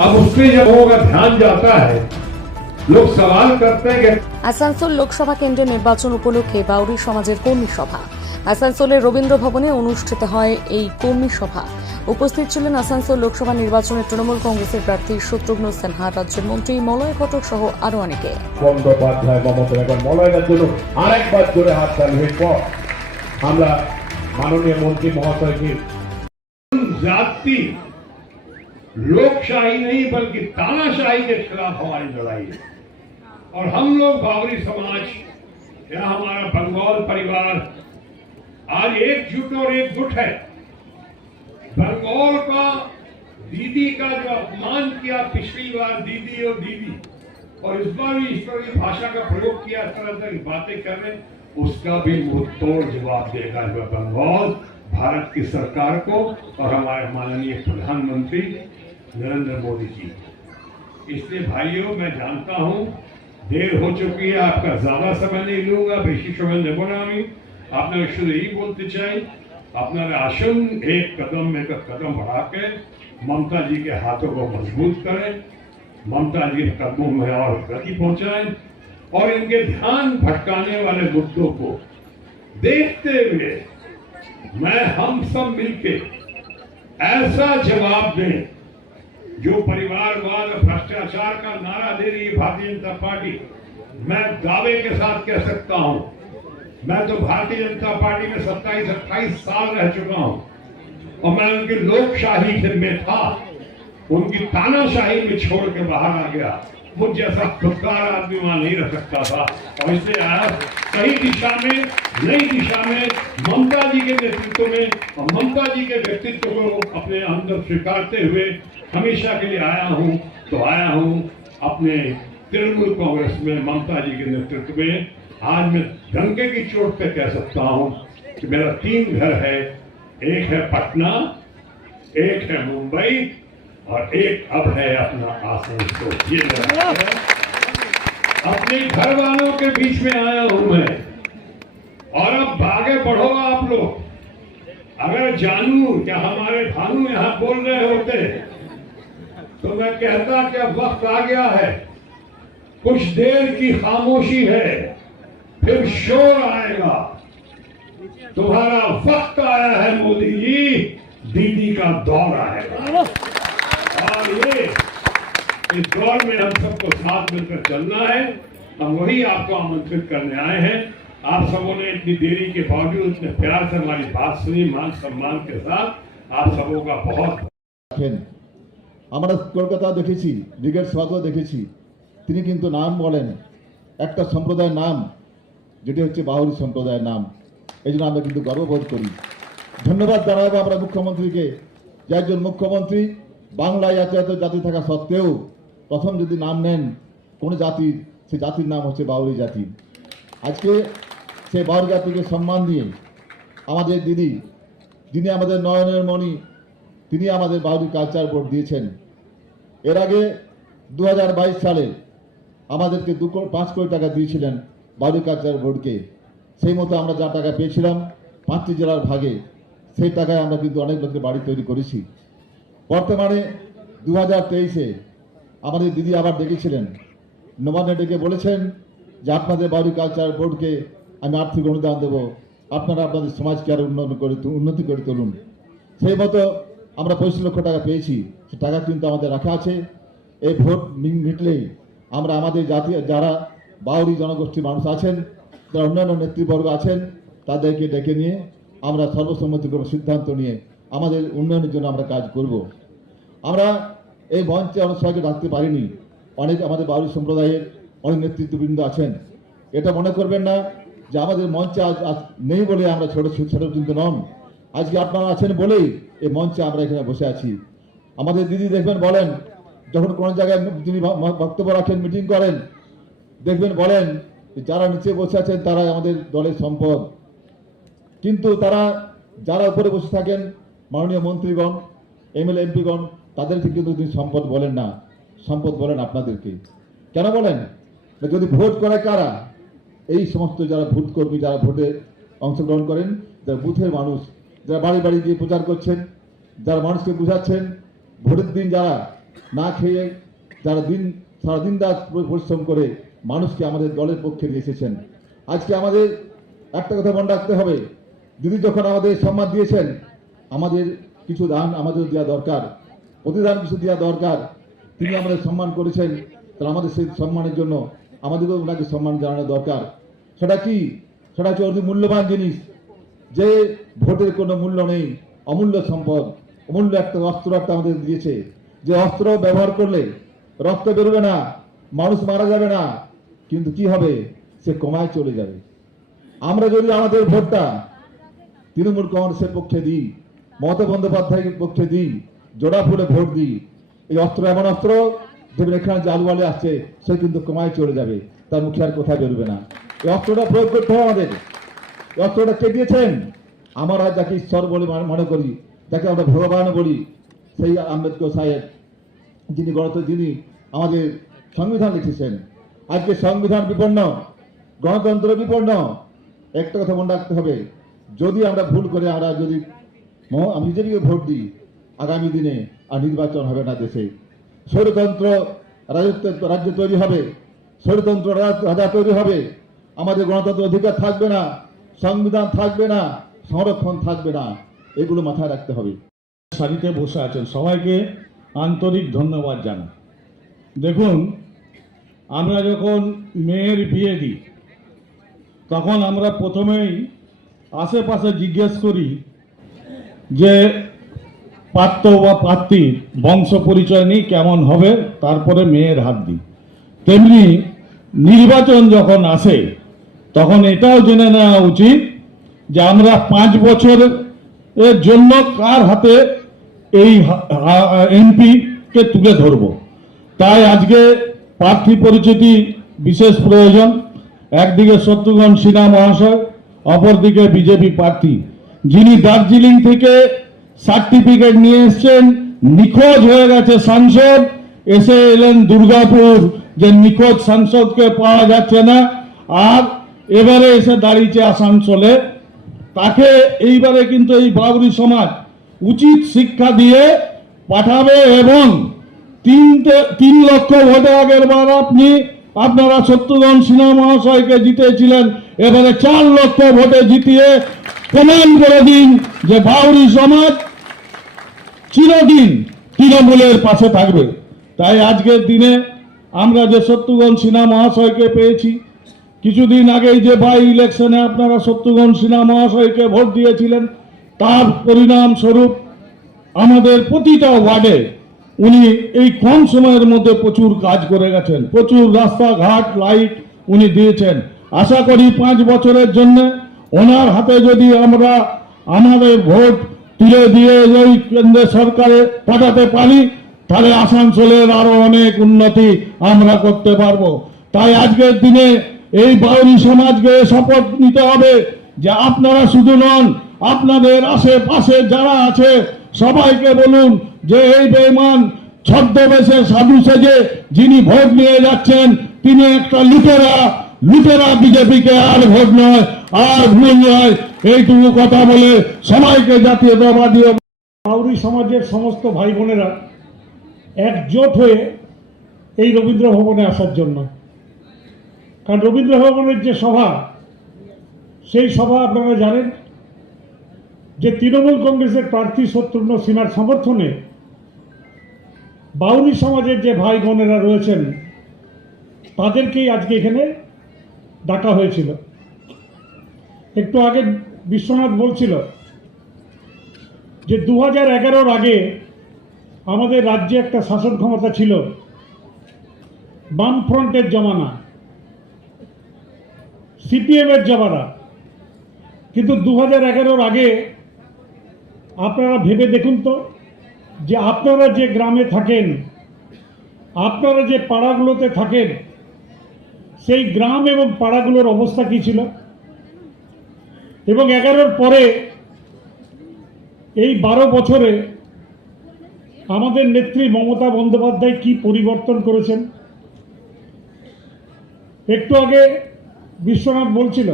अब उसमें जब लोगों का ध्यान जाता है लोग सवाल करते हैं कि আসানসোল লোকসভা কেন্দ্রের নির্বাচন উপলক্ষে বাউরি সমাজের কর্মী সভা আসানসোলের রবীন্দ্র ভবনে অনুষ্ঠিত হয় এই কর্মী সভা উপস্থিত ছিলেন আসানসোল লোকসভা নির্বাচনে তৃণমূল কংগ্রেসের প্রার্থী শত্রুঘ্ন সিনহা রাজ্যের মন্ত্রী মলয় ঘটক সহ আরও অনেকে বন্দ্যোপাধ্যায় মমতা এখন মলয়নের জন্য আরেকবার জোরে হাত তালির পর আমরা মাননীয় মন্ত্রী মহাশয়কে जाति लोकशाही नहीं, बल्कि तानाशाही के खिलाफ हमारी लड़ाई है। और हम लोग बाबरी समाज, या हमारा बंगाल परिवार, आज एकजुट और एकजुट है। बंगाल का दीदी का जो अपमान किया पिछली बार दीदी और दीदी, और इस बार भी इस की भाषा का प्रयोग किया तरह तरह की बातें कर रहे उसका भी मुँह तोड़ जवाब देगा। बंगाल भारत की सरकार को और हमारे माननीय प्रधानमंत्री नरेंद्र मोदी जी इसलिए भाइयों मैं जानता हूं देर हो चुकी है आपका ज्यादा समय नहीं लूंगा বেশি সময় নেব না আমি আপনাকে শুধু এই বলতে চাই আপনারা আসুন एक कदम में एक कदम बढ़ा के ममता जी के हाथों को मजबूत करें ममता जी के कदमों में और गति पहुंचाएं और इनके ध्यान भटकाने वाले मुद्दों को देखते हुए मैं हम सब मिलके ऐसा जवाब दें, जो परिवारवाद, भ्रष्टाचार का नारा दे रही है भारतीय जनता पार्टी, मैं दावे के साथ कह सकता हूँ, मैं तो भारतीय जनता पार्टी में सत्ताईस, अट्ठाईस साल रह चुका हूँ, और मैं उनकी लोकशाही में था, उनकी तानाशाही में छोड़ के बाहर आ गया। मुझ जैसा खुदकार आदमी वहाँ नहीं रह सकता था। और इसलिए आज सही दिशा में, नई दिशा में, ममता जी के नेतृत्व में और ममता जी के व्यक्तित्व को अपने अंदर स्वीकारते हुए हमेशा के लिए आया हूँ तो आया हूँ अपने तृणमूल कांग्रेस में ममता जी के नेतृत्व में। आज मैं डंके की चोट पे कह सकता हूँ कि मेरा तीन घर है, एक है पटना, एक है मुंबई और एक अब है अपना ये मेरा घर है। अपने घर वालों के बीच में आया हूँ मैं। और अब आगे बढ़ो आप लोग। अगर जानू या हमारे भानु यहाँ बोल रहे होते तो मैं कहता कि अब वक्त आ गया है। कुछ देर की खामोशी है, फिर शोर आएगा। तुम्हारा वक्त आया है मोदी जी, दीदी का दौर आएगा। और ये इस दौर में हम सबको साथ मिलकर चलना है हम वही आपको आमंत्रित करने आए हैं आप सबों ने इतनी देरी के बावजूद इतने प्यार से हमारी बात सुनी मान सम्मान के साथ आप सबों का बहुत রাখেন আমরা কলকাতা দেখেছি ব্রিগেড সভাতেও দেখেছি তিনি কিন্তু নাম বলেন একটা সম্প্রদায়ের নাম যেটি হচ্ছে বাহুরি সম্প্রদায়ের নাম এই জন্য আমরা কিন্তু গর্ববোধ করি ধন্যবাদ জানাবো আমরা মুখ্যমন্ত্রীকে যে একজন মুখ্যমন্ত্রী বাংলায় এত এত জাতি থাকা সত্ত্বেও প্রথম যদি নাম নেন, কোনো জাতির সে জাতির নাম হচ্ছে বাউরি জাতি। আজকে সে বাউরি জাতিকে সম্মান দিয়ে আমাদের দিদি, যিনি আমাদের নয়নের মণি, তিনি আমাদের বাউরি কালচার বোর্ড দিয়েছেন। এর আগে দু হাজার বাইশ সালে আমাদেরকে দু পাঁচ কোটি টাকা দিয়েছিলেন বাউরি কালচার বোর্ডকে সেই মতো আমরা যা টাকা পেয়েছিলাম পাঁচটি জেলার ভাগে, সেই টাকায় আমরা কিন্তু অনেক লোকের বাড়ি তৈরি করেছি। বর্তমানে দু হাজার তেইশে আমাদের দিদি আবার ডেকেছিলেন। নবান্নে ডেকে বলেছেন যে আপনাদের বাউরি কালচার বোর্ডকে আমি আর্থিক অনুদান দেবো। আপনারা আপনাদের সমাজকে আরও উন্নয়ন করে উন্নতি করে তুলুন। সেই মতো আমরা পঁচিশ লক্ষ টাকা পেয়েছি। সে টাকা কিন্তু আমাদের রাখা আছে। এই ভোট মিটলেই আমরা আমাদের জাতি যারা বাউরি জনগোষ্ঠীর মানুষ আছেন, যারা অন্যান্য নেতৃবর্গ আছেন, তাদেরকে ডেকে নিয়ে আমরা সর্বসম্মতিক্রমে সিদ্ধান্ত নিয়ে আমাদের উন্নয়নের জন্য আমরা কাজ করব। আমরা এই মঞ্চে অনেক সবাইকে ডাকতে পারিনি। অনেক আমাদের বাউরি সম্প্রদায়ের অনেক নেতৃত্ববৃন্দ আছেন। এটা মনে করবেন না যে আমাদের মঞ্চে আজ আজ নেই বলে আমরা ছোট ছোট কিন্তু নন। আজকে আপনারা আছেন বলেই এই মঞ্চে আমরা এখানে বসে আছি। আমাদের দিদি দেখবেন বলেন, যখন কোনো জায়গায় তিনি বক্তব্য রাখেন, মিটিং করেন, দেখবেন বলেন যারা নিচে বসে আছেন তারা আমাদের দলের সম্পদ। কিন্তু তারা যারা উপরে বসে থাকেন, মাননীয় মন্ত্রীগণ এমএলএ এমপিগণ তাদেরকে কিন্তু তিনি সম্পদ বলেন না, সম্পদ বলেন আপনাদেরকে। কেন বলেন? যদি ভোট করে কারা? এই সমস্ত যারা ভোট কর্মী, যারা ভোটে অংশগ্রহণ করেন, যারা বুথের মানুষ, যারা বাড়ি বাড়ি গিয়ে প্রচার করছেন, যারা মানুষকে বুঝাচ্ছেন, ভোটের দিন যারা না খেয়ে, যারা দিন সারাদিন রাত পরিশ্রম করে মানুষকে আমাদের দলের পক্ষে নিয়ে এসেছেন। আজকে আমাদের একটা কথা মনে রাখতে হবে। দিদি যখন আমাদের সম্মান দিয়েছেন, আমাদের কিছু দান আমাদের দেওয়া দরকার। প্রতিদান কিছু দেওয়া দরকার, তিনি আমাদের সম্মান করেছেন, তাহলে আমাদের সেই সম্মানের জন্য আমাদেরকেও ওনাকে সম্মান জানানো দরকার। সেটা কি? সেটা হচ্ছে অতি মূল্যবান জিনিস, যে ভোটের কোনো মূল্য নেই, অমূল্য সম্পদ, অমূল্য একটা অস্ত্র একটা আমাদের দিয়েছে। যে অস্ত্র ব্যবহার করলে রক্ত বেরোবে না, মানুষ মারা যাবে না, কিন্তু কি হবে? সে কমায় চলে যাবে। আমরা যদি আমাদের ভোটটা তৃণমূল কংগ্রেসের পক্ষে দিই, মমতা বন্দ্যোপাধ্যায়ের পক্ষে দিই জোড়া ফুলে ভোট দিই। এই অস্ত্র এমন অস্ত্র যেমন এখানে জালওয়ালে আসছে, সে কিন্তু কমায় চলে যাবে। তার মুখে আর কোথায় বেরোবে না। এই অস্ত্রটা প্রয়োগ করতে হবে আমাদের। এই অস্ত্রটা কে দিয়েছেন? আমরা যাকে ঈশ্বর বলে মানে- করি, যাকে আমরা ভগবান বলি, সেই আম্বেদকর সাহেব, যিনি গণত যিনি আমাদের সংবিধান লিখেছেন। আজকে সংবিধান বিপন্ন, গণতন্ত্র বিপন্ন। একটা কথা মনে রাখতে হবে, যদি আমরা ভুল করে আমরা যদি আমি বিজেপিকে ভোট দিই আগামী দিনে আর নির্বাচন হবে না দেশে। স্বৈরতন্ত্র রাজত্ব রাজ্য তৈরি হবে। স্বৈরতন্ত্র রাজ- তৈরি হবে। আমাদের গণতন্ত্র অধিকার থাকবে না, সংবিধান থাকবে না, সংরক্ষণ থাকবে না। এগুলো মাথায় রাখতে হবে। সারিতে বসে আছেন। সবাইকে আন্তরিক ধন্যবাদ জানাই। দেখুন, আমরা যখন মেয়ের বিয়ে দিই, তখন আমরা প্রথমেই আশেপাশে জিজ্ঞেস করি যে পাত্র বা পাত্রীর বংশ পরিচয় নিয়ে কেমন হবে, তারপরে মেয়ের হাত দিই। তেমনি নির্বাচন যখন আসে, তখন এটাও জেনে নেওয়া উচিত যে আমরা পাঁচ বছরের এর জন্য কার হাতে এই এমপিকে তুলে ধরব। তাই আজকে প্রার্থী পরিচিতি বিশেষ প্রয়োজন। একদিকে শত্রুঘ্ন সিনহা মহাশয়, অপরদিকে বিজেপি প্রার্থী, যিনি দার্জিলিং থেকে সার্টিফিকেট নিয়ে এসছেন, নিখোঁজ হয়ে গেছে সাংসদ। এসে এলেন দুর্গাপুর, যে নিখোঁজ সাংসদকে পাওয়া যাচ্ছে না। আর এবারে এসে দাঁড়িয়েছে আসানসোলে। তাকে এইবারে কিন্তু এই বাবরি সমাজ উচিত শিক্ষা দিয়ে পাঠাবে এবং তিনটে, তিন লক্ষ ভোটে আগের বার আপনি, আপনারা শত্রুঘ্ন সিনহা মহাশয়কে জিতেছিলেন, এবারে চার লক্ষ ভোটে জিতিয়ে প্রমাণ করে দিন যে বাউরি সমাজ চিরদিন তৃণমূলের পাশে থাকবে। তাই আজকের দিনে আমরা যে শত্রুঘ্ন সিনহা মহাশয়কে পেয়েছি, কিছুদিন আগেই যে বাই ইলেকশনে আপনারা শত্রুঘ্ন সিনহা মহাশয়কে ভোট দিয়েছিলেন, তার পরিণাম স্বরূপ আমাদের প্রতিটা ওয়ার্ডে উনি এই কম সময়ের মধ্যে প্রচুর কাজ করে গেছেন, প্রচুর রাস্তাঘাট লাইট উনি দিয়েছেন। আশা করি পাঁচ বছরের জন্য ওনার হাতে যদি আমরা আমাদের ভোট তুলে দিয়ে ওই কেন্দ্রের সরকারে পাঠাতে পারি, তাহলে আসানসোলের আরও অনেক উন্নতি আমরা করতে পারব। তাই আজকের দিনে এই বাউরি সমাজকে শপথ নিতে হবে যে আপনারা শুধু নন, আপনাদের আশেপাশে যারা আছে, সবাইকে বলুন যে এই বেমান ছদ্মবেশে সাধু সেজে যিনি ভোট নিয়ে যাচ্ছেন, তিনি একটা লুটেরা। লুটেরা বিজেপিকে আর ভোট নয়, আর ভুল নয়। এইটুকু কথা বলে সবাইকে ও বাউরি সমাজের সমস্ত ভাই বোনেরা একজোট হয়ে এই রবীন্দ্র ভবনে আসার জন্য। কারণ রবীন্দ্র ভবনের যে সভা, সেই সভা আপনারা জানেন যে তৃণমূল কংগ্রেসের প্রার্থী শত্রুঘ্ন সিনহার সমর্থনে বাউরি সমাজের যে ভাই বোনেরা রয়েছেন, তাদেরকেই আজকে এখানে ডাকা হয়েছিল। একটু আগে বিশ্বনাথ বলছিল যে দু হাজার এগারোর আগে আমাদের রাজ্যে একটা শাসন ক্ষমতা ছিল, বামফ্রন্টের জমানা, সিপিএমের জমানা। কিন্তু দু হাজার এগারোর আগে আপনারা ভেবে দেখুন তো যে আপনারা যে গ্রামে থাকেন, আপনারা যে পাড়াগুলোতে থাকেন সেই গ্রাম এবং পাড়াগুলোর অবস্থা কী ছিল? এবং এগারোর পরে এই বারো বছরে আমাদের নেত্রী মমতা বন্দ্যোপাধ্যায় কি পরিবর্তন করেছেন? একটু আগে বিশ্বনাথ বলছিল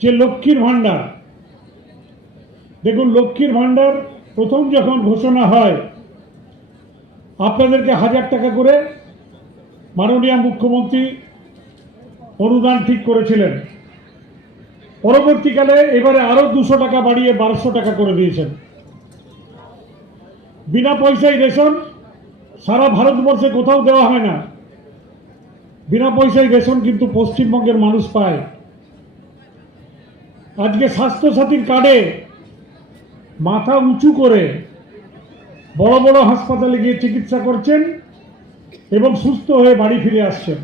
যে লক্ষ্মীর ভাণ্ডার। দেখুন, লক্ষ্মীর ভাণ্ডার প্রথম যখন ঘোষণা হয়, আপনাদেরকে হাজার টাকা করে মাননীয় মুখ্যমন্ত্রী অনুদান ঠিক করেছিলেন। পরবর্তীকালে এবারে আরও দুশো টাকা বাড়িয়ে বারোশো টাকা করে দিয়েছেন। বিনা পয়সায় রেশন সারা ভারতবর্ষে কোথাও দেওয়া হয় না। বিনা পয়সায় রেশন কিন্তু পশ্চিমবঙ্গের মানুষ পায়। আজকে স্বাস্থ্যসাথীর কার্ডে মাথা উঁচু করে বড় বড় হাসপাতালে গিয়ে চিকিৎসা করছেন এবং সুস্থ হয়ে বাড়ি ফিরে আসছেন।